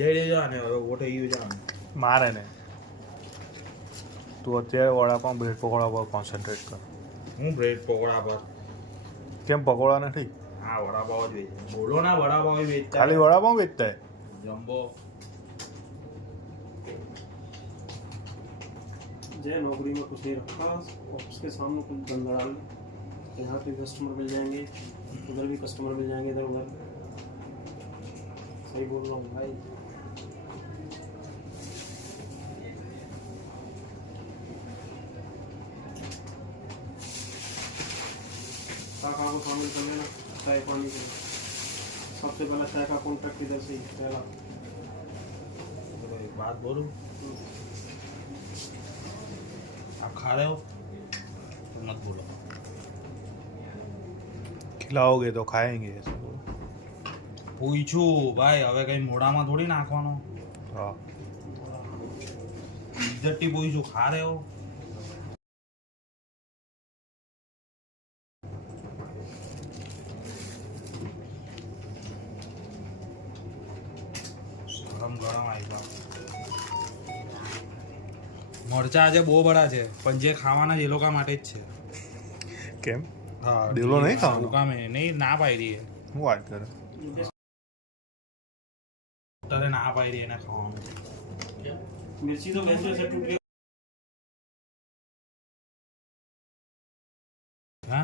જઈ લેજો ને હવે ઓટે યુ જા મારે ને તું અત્યારે વડાપાઉં બ્રેડ પકોડા પર કોન્સન્ટ્રેટ કર. હું બ્રેડ પકોડા પર કેમ પકોડા નથી? હા વડાપાવ જ વેચે. બોલો ના વડાપાવ જ વેચતા. ખાલી વડાપાઉં વેચતા है? જમ્બો जय नौकरी में कुछ नहीं रखा, ऑफिस के सामने कुछ धंधा डाल, यहाँ पे कस्टमर मिल जाएंगे, उधर भी कस्टमर मिल जाएंगे, इधर उधर. सही बोल रहा हूँ भाई. शाखा को शामिल कर लेना चाय पानी के. सबसे पहला चाय का कॉन्ट्रैक्ट इधर से ही पहला. एक बात बोलूं, आप खा रहे हो तो मत बोलो. खिलाओगे तो खाएंगे ऐसे बोलो. પૂછ્યું ભાઈ, હવે કઈ મોઢામાં થોડી નાખવાનો. हाँ ઇજ્જતથી પૂછ્યું, ખા રહ્યો હો? ગરમ ગરમ આવ્યા. મરચા આજે બહુ બડા છે, પણ જે ખાવાના એ લોકો માટે જ છે. કેમ? હા દેવલો નહીં ખાવાનો? હુકામે નહીં, ના પાડી રહી છે. હું વાત કરે? તારે ના પાડી રહી એને ખાવાનું. मिर्ची तो वैसे ऐसे टूट गई. હા